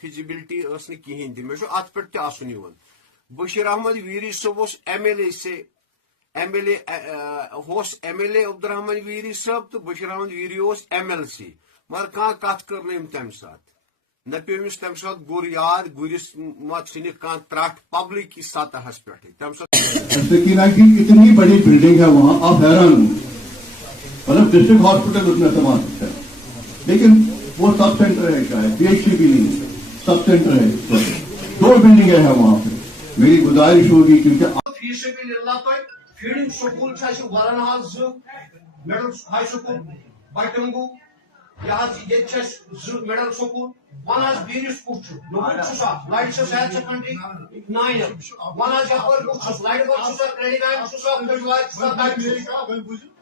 فزبلٹی کہین تہ مے ات پہ تسن بشیر احمد ویری صاحب MLA سے MLA MLA عبدالرحمان ویری صاحب تو بشیر احمد ویری MLC مگر کت کر تمہ سات نہ پیمس تمہ سات گر یاد گرس مت ٹھنک ترٹ پبلک کی سطح پہ تمہ سات سکینہ کی اتنی بڑی بلڈنگ ہے وہاں آپ حیران ہوں مطلب ڈسٹرکٹ ہاسپٹل اس میں تمام ہے لیکن وہ سب سینٹر ہے شاید PHC بھی نہیں سب سینٹر ہے 2 بلڈنگیں ہیں وہاں پہ میری گزارش ہوگی کیونکہ فی سبیل اللہ تو فیڈنگ سکول ورن حال مڈل ہائی سکول بٹنگو یہ مڈل سکول ون بیس کس لائٹ صحت سیکنڈری 9 ون یپر لائٹ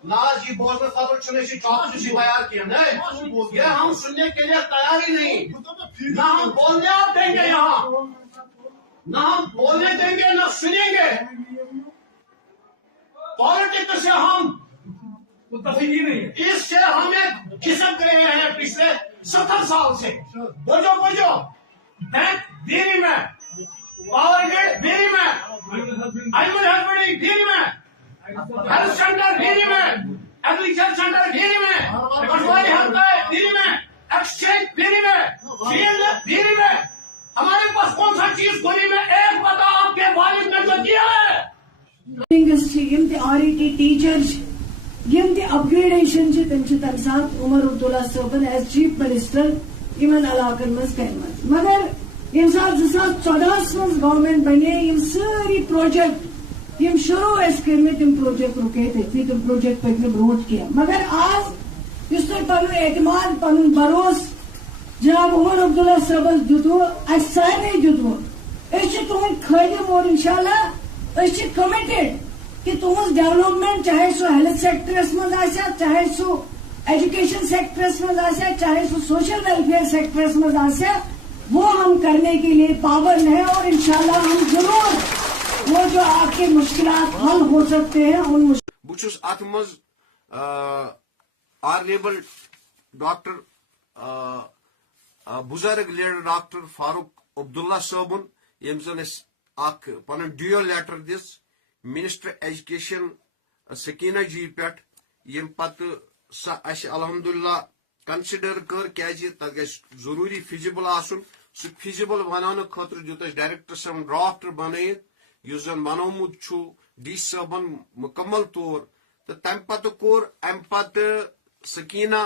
نا یہ بوزن خاطر ٹاپک تیار کیا یہ ہم سننے کے لیے تیار ہی نہیں نہ ہم بولنے آپ دیں گے یہاں نہ ہم بولنے دیں گے نہ سنیں گے پالیٹکس سے ہم اس سے ہمیں کھسک رہے ہیں پچھلے 70 سال سے بوجھو بینک بیری میں پاور گریڈ بیری میں اینیمل ہسبنڈری بیری میں ہیلتھ سینٹر بیری میں ایگریکلچر سینٹر بیری میں پٹواری ہسپتال بیری میں ایکسچینج بیری میں فیلڈ بیری میں ہمارے پاس کون سا چیز گولی میں ایک بتا آپ کے والد نے جو دیا ہے RET ٹیچر اپ گریڈیشن تم سات عمر عبداللہ صٲبن ایز چیف منسٹر ان علاقن مز کرم مگر یم سات 2014 من گورنمنٹ بنے ساری پروجیکٹ شروع کرمت تم پروجیکٹ رکے تم پروجیکٹ پکن برو کی مگر آج اس تھی پن اعتماد پن بروس جناب عمر عبداللہ صٲبس دتو اس سارے دتو تہد خادم اور انشاء اللہ کمٹڈ کہ تہذ ڈیولپمنٹ چاہے سو ہیلتھ سیکٹرس مز چاہے سو ایجوکیشن سیکٹرس مز چاہے سو سوشل ویلفیئر سیکٹرس مز وہ ہم کرنے کے لیے پابند ہیں اور انشاءاللہ ہم ضرور وہ جو آپ کے مشکلات حل ہو سکتے ہیں ان بچس ات مز آنریبل ڈاکٹر بزرگ لیڈر ڈاکٹر فاروق عبداللہ صٲبن یم زن اخ پن ڈیو لیٹر دس منسٹر ایجوکیشن سکینہ جی پہ یم پتہ سہ الحمدللہ کنسڈر کر کی تک ضروری فزبل آسن سہ فزبل بنانے خاطر دیت ڈائریکٹر صاحب ڈرافٹ بنائت اس زن بنومت ڈی صاحبن مکمل طور تو تمہ پتہ کور ام پتہ سکینہ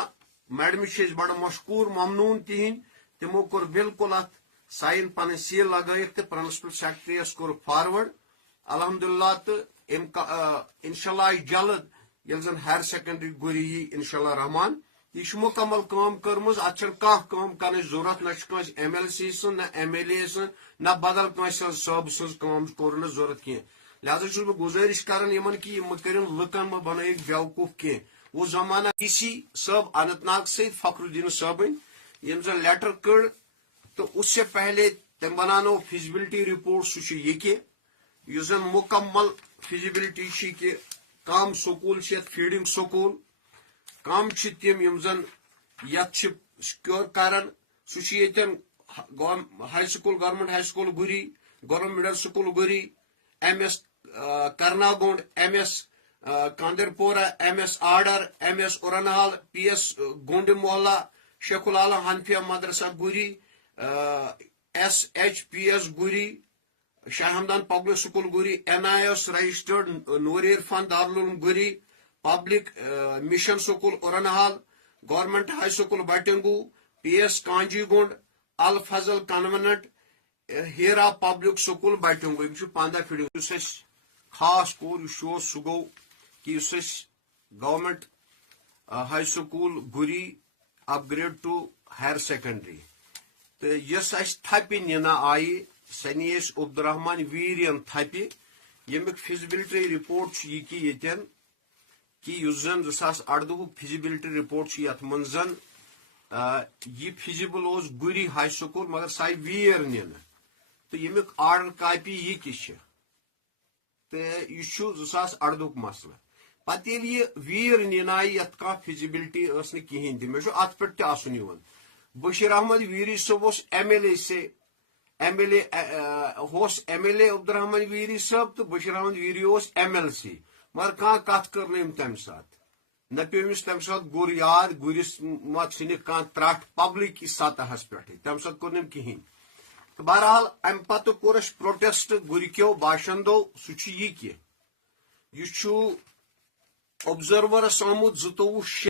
میڈم بڑا مشکور ممنون تہند تمو کور بالکل ات سائن پن سیل لگائت تو پرنسپل سیکرٹریس کور فارورڈ الحمدللہ تو انشاء اللہ جلد یل زن ہائر سیکنڈری گری یہ انشاء اللہ رحمان یہ مکمل کام کرمز ات کم کرنے ضرورت نہ MLC سن نہ MLA سن نہ بدل کنس صاحب سن کام کور ضرورت کی لہذا چھس بہ گزارش کران یمن کہ یہ کرن لکن مہ بنائک بیوقوف کی وہ زمانہ DC صاحب اننت ناگ سے فخر الدین صاحبن یم زن لیٹر کڑ تو اس سے پہلے تم بنانو فزبلٹی رپورٹ سہ یہ کہ اس زن مکمل فزبلٹی کہ کم سکول فیڈنگ سکول کم تم یم زن یت سکیور کران سہ high school government high school گری گورنمنٹ مڈل سکول گری MS کرناگونڈ MS کاندر پورہ MS آڈر MS اورنحال PS گونڈ محلہ شیخ العالم حنفیہ مدرسہ گری SHPS گری شاہ ہمدان پبلک سکول گری NIS رجسٹرڈ نور عرفان دارالعلوم گری پبلک مشن سکول اورنحال گورنمنٹ ہائی سکول بٹنگو PS کانجی گونڈ الفضل کنونٹ ہیرا پبلک سکول بٹنگو یہ 15 فیڈنگ خاص کور سہ گو کہ گورنمنٹ ہائی سکول گری اپ گریڈ ٹو ہائر سیکنڈری تو یس تھپہ نینہ آئی سہ نی عبدالرحمان ویرین تھپہ یمیک فزبلٹی رپورٹ یہ کہ یتن کہ اس زن 2018 فزبلٹی رپورٹ یت من زن یہ فزبل گری ہائی سکول مگر سہ ویر نینہ تو یمیک آرڈر کاپی یہ کہ تو یہ 2018 مسئلہ پتہ یل یہ ویر نین آئی یت کھانا فزبلٹی نا کہین تہ مے ات پہ تسن بشیر احمد ویری صاحب اس ایم ایل اے سے M L A M L A Abdulrahman ویری صاحب تو بشیر احمد ویری اس ایم ایل سی مگر کھانا کت کر تمہ سات نہ پیمس تمہ سات گر یاد گرس مت ثھن ترٹ پبلک سطح پہ تمہ سات کور کہین تو بہرحال ام پتہ کور اس پروٹیسٹ گرکیو باشندو سہ یہ کہ یہ آبزرورس آمت 22